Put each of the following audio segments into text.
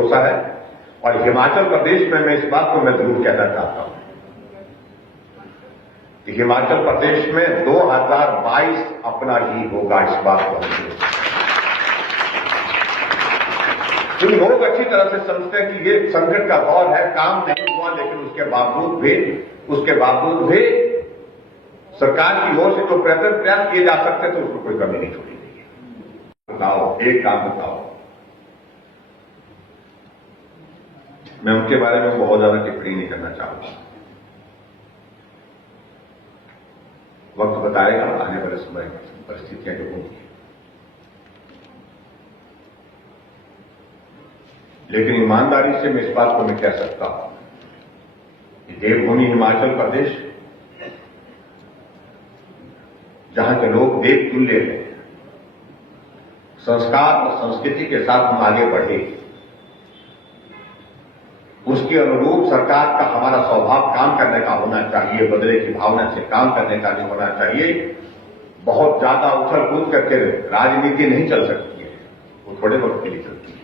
भरोसा है। और हिमाचल प्रदेश में मैं इस बात को मैं जरूर कहना चाहता हूं कि हिमाचल प्रदेश में 2022 अपना ही होगा, इस बात को हम लोग अच्छी तरह से समझते हैं कि ये संकट का दौर है, काम नहीं हुआ, लेकिन उसके बावजूद भी सरकार की ओर से जो प्रयास किए जा सकते थे उसको कोई कमी नहीं छोड़ी गई है। बताओ, एक काम बताओ, मैं उनके बारे में बहुत ज्यादा टिप्पणी नहीं करना चाहूंगा, वक्त बताएगा आने वाले समय परिस्थितियां जो होंगी। लेकिन ईमानदारी से मैं इस बात को मैं कह सकता हूं कि देवभूमि हिमाचल प्रदेश, जहां के लोग देव तुल्य हैं, संस्कार और संस्कृति के साथ हम आगे बढ़े, उसके अनुरूप सरकार का हमारा स्वभाव काम करने का होना चाहिए, बदले की भावना से काम करने का नहीं होना चाहिए। बहुत ज्यादा उछल कूद करके राजनीति नहीं चल सकती है, वो थोड़े वक्त के लिए चलती है।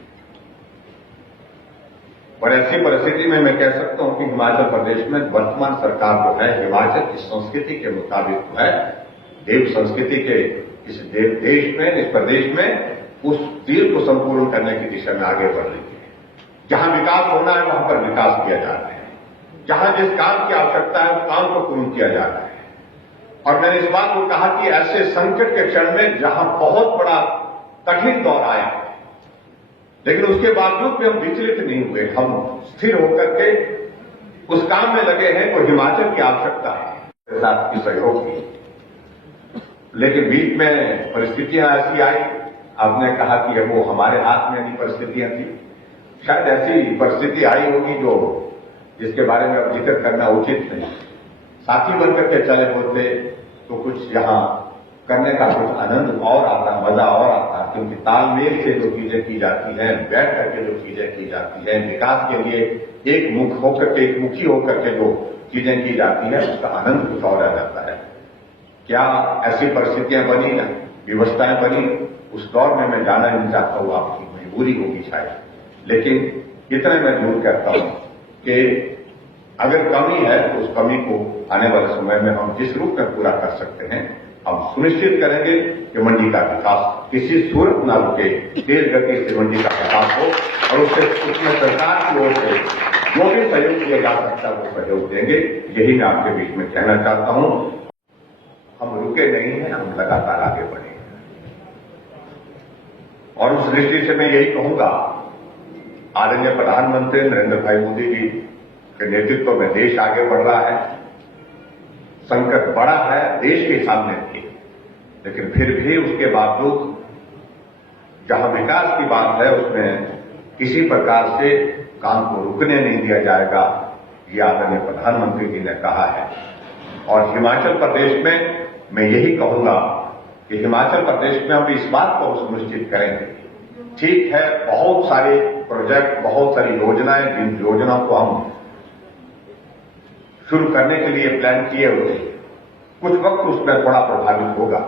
और ऐसी परिस्थिति में मैं कह सकता हूं कि हिमाचल प्रदेश में वर्तमान सरकार जो है, हिमाचल की संस्कृति के मुताबिक जो है, देव संस्कृति के इस देश में, इस प्रदेश में उस तीर को संपूर्ण करने की दिशा में आगे बढ़ रही है। जहां विकास होना है वहां पर विकास किया जा रहा है, जहां जिस काम की आवश्यकता है उस काम को पूर्ण किया जा रहा है। और मैंने इस बात को कहा कि ऐसे संकट के क्षण में जहां बहुत बड़ा कठिन दौर आया, लेकिन उसके बावजूद भी हम विचलित नहीं हुए, हम स्थिर होकर के उस काम में लगे हैं तो हिमाचल की आवश्यकता है साथ की सहयोग की। लेकिन बीच में परिस्थितियां ऐसी आई, आपने कहा कि वो हमारे हाथ में नहीं परिस्थितियां थी, शायद ऐसी परिस्थिति आई होगी जिसके बारे में अब जिक्र करना उचित नहीं। साथी बनकर के चले होते तो कुछ यहां करने का कुछ आनंद और आता, मजा और आता, क्योंकि तालमेल से जो चीजें की जाती हैं, बैठ करके जो चीजें की जाती हैं, विकास के लिए एक मुखी होकर के जो चीजें की जाती हैं, उसका आनंद कुछ और आ जाता है। क्या ऐसी परिस्थितियां बनी ना, व्यवस्थाएं बनी, उस दौर में मैं जाना नहीं चाहता हूं, आपकी मजबूरी होगी शायद, लेकिन इतना मैं जरूर कहता हूं कि अगर कमी है तो उस कमी को आने वाले समय में हम जिस रूप में पूरा कर सकते हैं, हम सुनिश्चित करेंगे कि मंडी का विकास किसी सूरत न रुके, तेज गति से मंडी का विकास हो, और उसमें सरकार की ओर से जो भी सहयोग किया जा सकता है वो सहयोग देंगे। यही मैं आपके बीच में कहना चाहता हूं। हम रुके नहीं हैं, हम लगातार आगे बढ़े हैं। और उस दृष्टि से मैं यही कहूंगा, आदरणीय प्रधानमंत्री नरेंद्र भाई मोदी जी के नेतृत्व में देश आगे बढ़ रहा है। संकट बड़ा है, देश के सामने भी, लेकिन फिर भी उसके बावजूद जहां विकास की बात है उसमें किसी प्रकार से काम को रुकने नहीं दिया जाएगा, ये आदरणीय प्रधानमंत्री जी ने कहा है। और हिमाचल प्रदेश में मैं यही कहूंगा कि हिमाचल प्रदेश में हम इस बात को सुनिश्चित करेंगे, ठीक है बहुत सारे प्रोजेक्ट, बहुत सारी योजनाएं, जिन योजनाओं को हम शुरू करने के लिए प्लान किए हुए, कुछ वक्त उसमें थोड़ा प्रभावित होगा,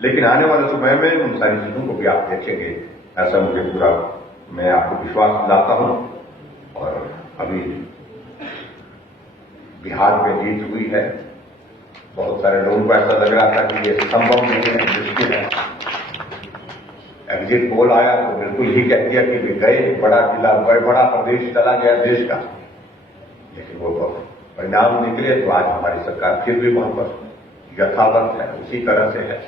लेकिन आने वाले समय में उन सारी चीजों को भी आप देखेंगे, ऐसा मुझे पूरा मैं आपको विश्वास दिलाता हूं। और अभी बिहार में जीत हुई है, बहुत सारे लोगों को ऐसा लग रहा था कि ये संभव नहीं है, मुश्किल है। एग्जिट पोल आया तो बिल्कुल ही कह दिया कि वे गए, बड़ा जिला, बड़ा प्रदेश चला गया देश का, लेकिन वो परिणाम निकले तो आज हमारी सरकार फिर भी वहां पर यथावत है, उसी तरह से है।